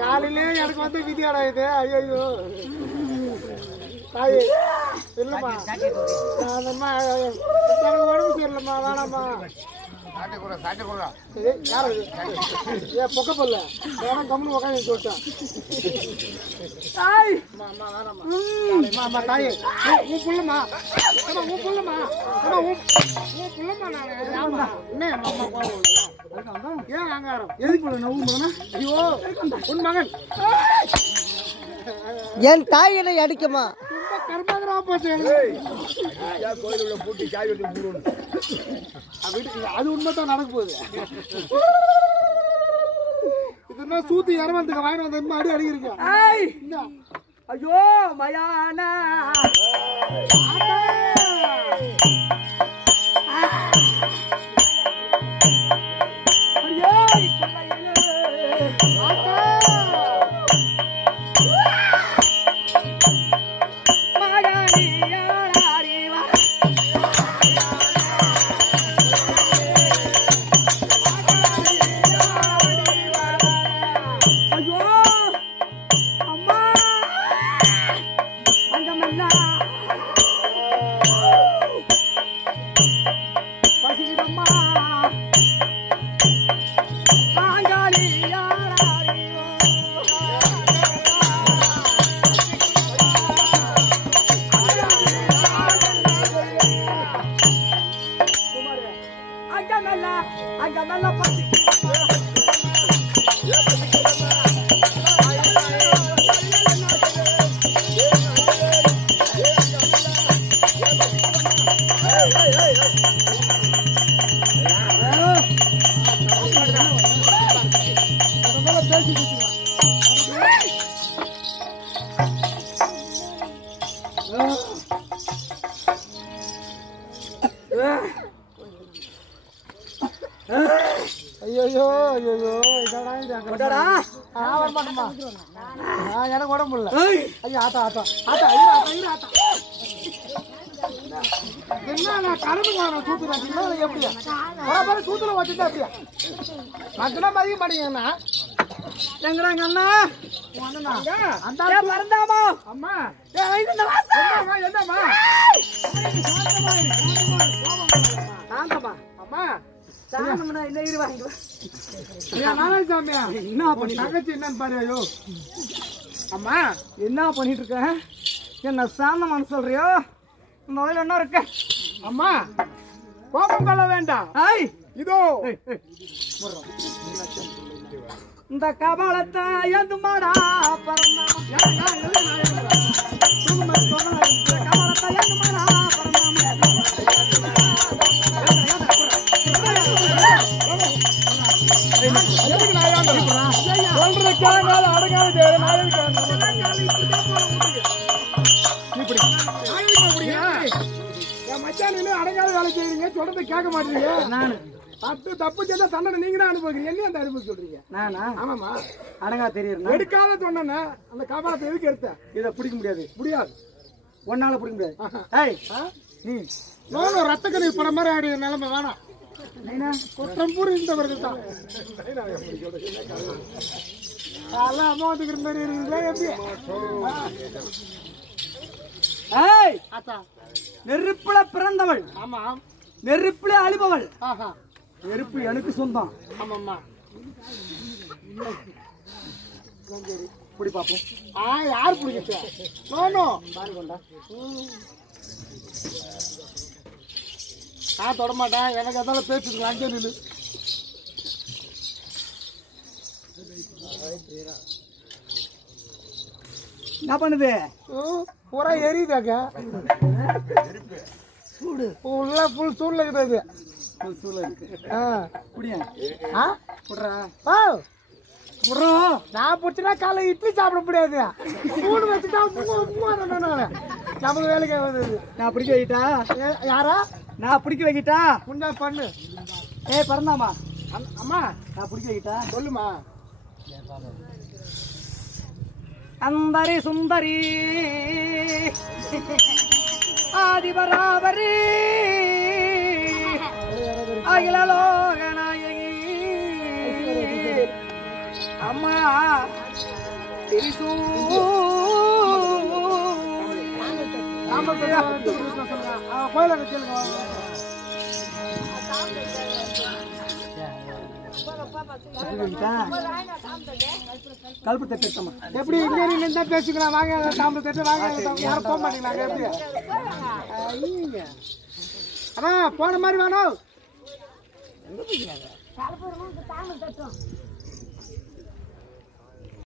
காலையிலே எனக்கு வந்து விதியாடா இது. ஐயோ தாயே இல்லம்மா, அம்மா எனக்கு உடம்பு சரியில்லம்மா, வேணாம்மா. ஏன் பொக்க போடல, வேணா கம்முன்னு உட்காந்து சொல்லிட்டேன். தாயே உன் புள்ளம்மா, உன் புள்ளம்மா, உன் புள்ளம்மா. நான் ஏன் அங்காரம் எதுக்கு நோவுனா? ஐயோ உன் மகன் என் தாயினை அடிக்குமா? ரொம்ப கர்மகரா போச்சு. கோயிலுள்ள பூட்டி சாய் வெட்டி போடுவோம். அது உண்மைதான் நடக்க போகுது. இதுனா சூத்தி இரவந்துக்கு வாங்கி வந்து அடி அடிக்கிறீங்க. ஐயோ மயானா எனக்கு உடம்பு இல்ல. ஐயா ஆத்தா ஆத்தா ஆத்தா ஆத்தா என்ன கரும்பு சூத்துறாங்க எப்படியா சூத்துல வச்சுட்டா அப்படியா மக்களா மதிக்க மாட்டீங்கன்னா எங்கிறாங்க அண்ணா அந்த மறந்தாமா அம்மா என்னம்மா தாங்கம்மா அம்மா நாராயணசாமியா என்ன பண்ணி தங்கச்சி என்னன்னு பாரு. ஐயோ அம்மா என்ன பண்ணிட்டு இருக்க? என்ன சாந்தமான சொல்றியோ? இந்த வயல என்ன இருக்க? அம்மா கோபம் கொள்ள வேண்டாம். இதோ இந்த கபாலத்தை ஏந்து மாடா சொல்றதுக்காக அடங்காத வேலை செய்யறீங்க, சொல்றதை கேட்க மாட்டீங்க. நானு தப்பு செய்தா தண்டனை நீங்க தான் அனுபவிக்கிறீங்க. என்ன அந்த அனுபவி சொல்றீங்க? நானா? ஆமாமா. அடங்கா தெரியுது. எடுக்காத சொன்ன அந்த கபாலத்தை எதுக்கு எடுத்த? இதை பிடிக்க முடியாது. முடியாது, ஒன்னால பிடிக்க முடியாது. ஏய் நீ நானும் ரத்த கறி படம் மாதிரி ஆடிய நிலைமை வேணாம். குற்றம் புரிந்தவர்கள் தான் அமௌண்ட்டுக்கு மாதிரி இருக்குங்களா? எப்படி? ஏய் நெருப்புல பிறந்தவள், ஆமா, நெருப்புல அழிபவள். ஆஹா, நெருப்பு எனக்கு சொந்தம். ஆமாம்மா. இப்படி பாப்போம். யார் பிடிக்கிட்ட? நான் தொடமாட்டேன். எனக்கு அதால பேசுறீங்க. அங்கே நில்லு. என்ன பண்ணுது? பூரா எரியுதாக்க. சூடு உள்ள ஃபுல் சூடுல இருக்குது. சூடுல இருக்கு. குடியா? குடுறா. நான் பிடிச்சா காலை இட்லி சாப்பிட முடியாது. சூடு வச்சுட்டா நமக்கு வேலைக்கு வருது. நான் பிடிக்க வைக்கிட்டா? யாரா? நான் பிடிக்க வைக்கிட்டா? முண்டா பண்ணு. ஏய் பறந்தாமா. அம்மா நான் பிடிக்க வைக்கிட்டா? சொல்லுமா. அந்தரி சுந்தரி ஆதிபராபரி அகில லோகநாயகி அம்மா திரிசூ கோயில கேளுங்க. கல்பு தட்டுமா? எப்படி இங்க பேசிக்கலாம். வாங்க தாம்பு தட்டு வாங்க. யாரும் போக மாட்டீங்களா? எப்படி? அதான் போன மாதிரி வேணும்.